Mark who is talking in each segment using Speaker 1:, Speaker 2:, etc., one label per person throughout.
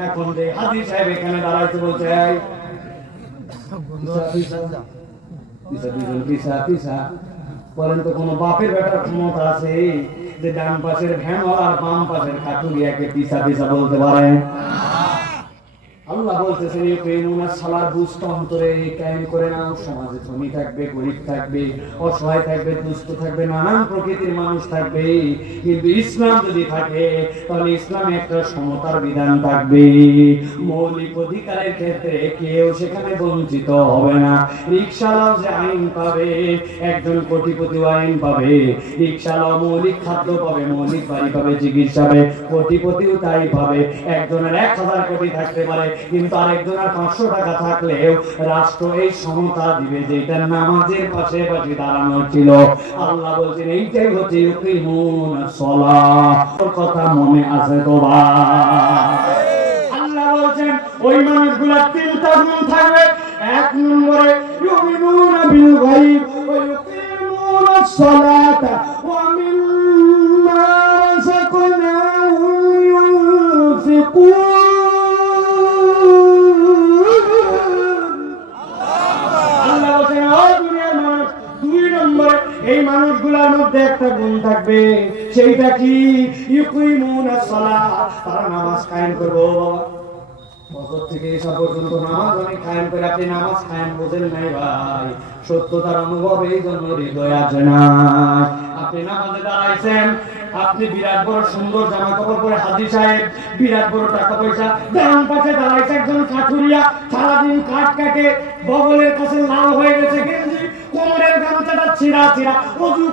Speaker 1: এখন যে হাজির সাহেব এখানে দাঁড়াইতে বলছে এই, পিছা, পিছা, পিছা, দুজন পিছা, পিছা। বলেন তো কোনো বাপের বেটার ক্ষমতা আছে যে ডান পাশের ভ্যান আর বাম পাশের কাটুরিয়াকে পিছা পিছা বলতে পারে আল্লাহ বলতেছেন, ইউকিমুনা সালাত, দুষ্ট অন্তরে কায়েম করে নাও। সমাজে ধনী থাকবে, গরিব থাকবে, অসহায় থাকবে, দুষ্ট থাকবে, নানান প্রকৃতির মানুষ থাকবে। কিন্তু ইসলাম যদি থাকে, তাহলে ইসলামে একটা সমতার বিধান থাকবে। মৌলিক অধিকারের ক্ষেত্রে কেউ সেখানে বঞ্চিত হবে না। রিক্সালাও যে আইন পাবে, একজন কোটিপতি আইন পাবে। রিক্সালাও মৌলিক খাদ্য পাবে, মৌলিক বাড়ি পাবে, চিকিৎসা পাবে, কোটিপতিও তাই পাবে। একজনের এক হাজার কোটি থাকতে পারে কিন্তু আরেকজনের পাঁচশো টাকা থাকলেও রাষ্ট্র এই সমতা দিবে যেটা নামাজের পাশাপাশি দাঁড়ানো ছিল। আল্লাহ বলছেন, এইটাই হচ্ছে কথা মনে আছে তো ওই মানুষগুলা থাকবে। এক নম্বরে এই মানুষগুলোর মধ্যে একটা গুণ থাকবে, সেইটা কি? তারা নামাজ কায়েম করব ফজর থেকে নামাজ করে, আপনি নামাজ ভাই। সত্যতার অনুভব এই জন্য হৃদয় আছে না আপনি নামাজে দাঁড়াইছেন আপনি বিরাট বড় সুন্দর জামা কাপড় পরে হাজি সাহেব বিরাট বড় টাকা পয়সা। ডান পাশে দাঁড়াইছে একজন কাঠুরিয়া সারাদিন কাঠ কাটে বগলের কাছে লাল হয়ে গেছে। গেঞ্জি কোমরের গামছাটা ছিঁড়া ছিঁড়া।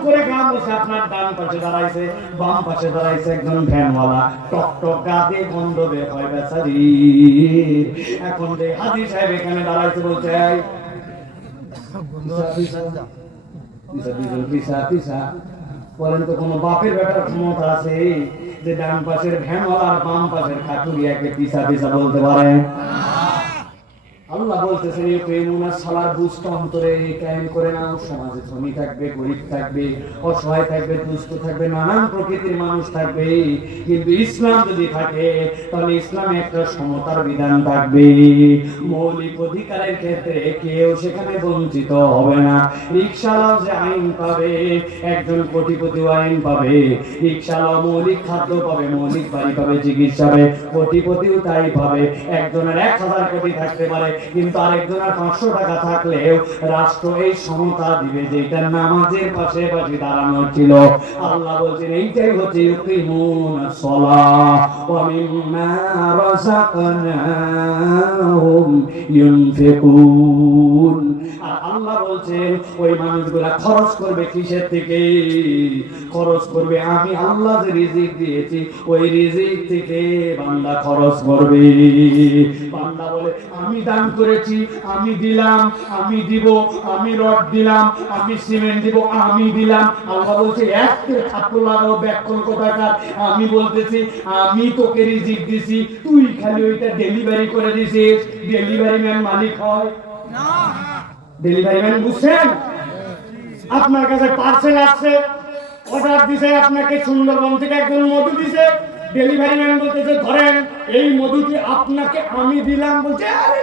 Speaker 1: করে বসে আপনার ডান পাশে দাঁড়াইছে বাম পাশে দাঁড়াইছে একজন ভ্যানওয়ালা টক টক হয় বেচারি। এখন যে হাজি সাহেব এখানে দাঁড়াইছে বলছে দুজন পিছা, পিছা। বলেন তো কোনো বাপের বেটার ক্ষমতা আছে? যে ডান পাশের ভ্যানওয়ালা আর বাম পাশের কাটুরিয়াকে পিছা পিছা বলতে পারে। আল্লাহ বলতেছেন, ইউকিমুনা সালাত দুষ্ট অন্তরে কায়েম করে নাও। সমাজে ধনী থাকবে, গরিব থাকবে, অসহায় থাকবে দুষ্ট থাকবে, নানান প্রকৃতির মানুষ থাকবে। কিন্তু ইসলাম যদি থাকে, তাহলে ইসলামে একটা সমতার বিধান থাকবে। মৌলিক অধিকারের ক্ষেত্রে কেউ সেখানে বঞ্চিত হবে না। রিক্সালাও যে আইন পাবে, একজন কোটিপতি আইন পাবে। রিক্সালাও মৌলিক খাদ্য পাবে, মৌলিক বাড়ি পাবে, চিকিৎসা পাবে, কোটিপতিও তাই পাবে। একজনের এক হাজার কোটি থাকতে পারে কিন্তু আরেকজনের পাঁচশো টাকা থাকলেও রাষ্ট্র এই সমতা দিবে যেটা নামাজের পাশে পাশে দাঁড়ানো ছিল। আল্লাহ বলছেন, এইটাই হচ্ছে ইউকিমুন সলা ইউনফিকুন। আর আল্লাহ ওই মানুষগুলা খরচ করবে কিসের থেকে? খরচ করবে, আমি আল্লাহ যে রিজিক দিয়েছি, ওই রিজিক থেকে বান্দা খরচ করবে। বান্দা বলে, আমি দান করেছি, আমি দিলাম, আমি দিব, আমি রড দিলাম, আমি সিমেন্ট দিব, আমি দিলাম। আল্লাহ বলছে, এক ঠাকুর লাগাও ব্যাক কলকাতাকার আমি বলতেছি, আমি তোকে রিজিক দিছি, তুই খালি ওইটা ডেলিভারি করে দিছিস। ডেলিভারি ম্যান মালিক হয়। ডেলিভারি ম্যান বুঝছেন? আপনার কাছে পার্সেল আসছে অর্ডার দিছে, আপনাকে সুন্দরবন থেকে একজন মধু দিছে। ডেলিভারি ম্যান বলতেছে, ধরেন, এই মধুটি আপনাকে আমি দিলাম। বলছে, আরে